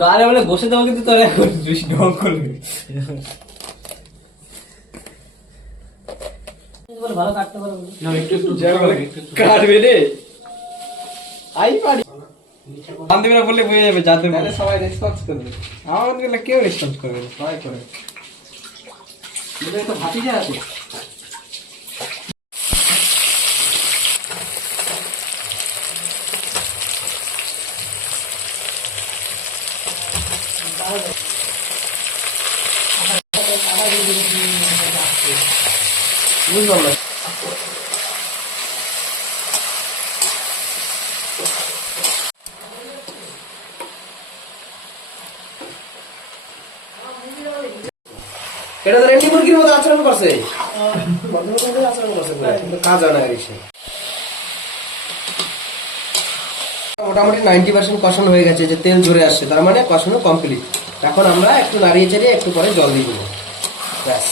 গালে বলে বসে দেবো, কিন্তু তোর এখন জুস ঢং করবে। ভালো কাটতে পারো না, একটু কাটবে রে। আই পারি বান্ধবীরা বললে বুঝে যাবে, যাতে সবাই রেসপন্স করবে। আমার গেলে কেউ রেসপন্স করবে না, সবাই করে। তো ভাতিজা আছে। বুঝলাম না। এটা তো রেন্ডি মুরগির মতো আচরণ করছে, কাজ হয় না। মোটামুটি 90% কষানো হয়ে গেছে, যে তেল ঝরে আসছে, তার মানে কষানো কমপ্লিট। এখন আমরা একটু নাড়িয়ে চাড়িয়ে একটু পরে জল দিয়ে দেবো, ব্যাস।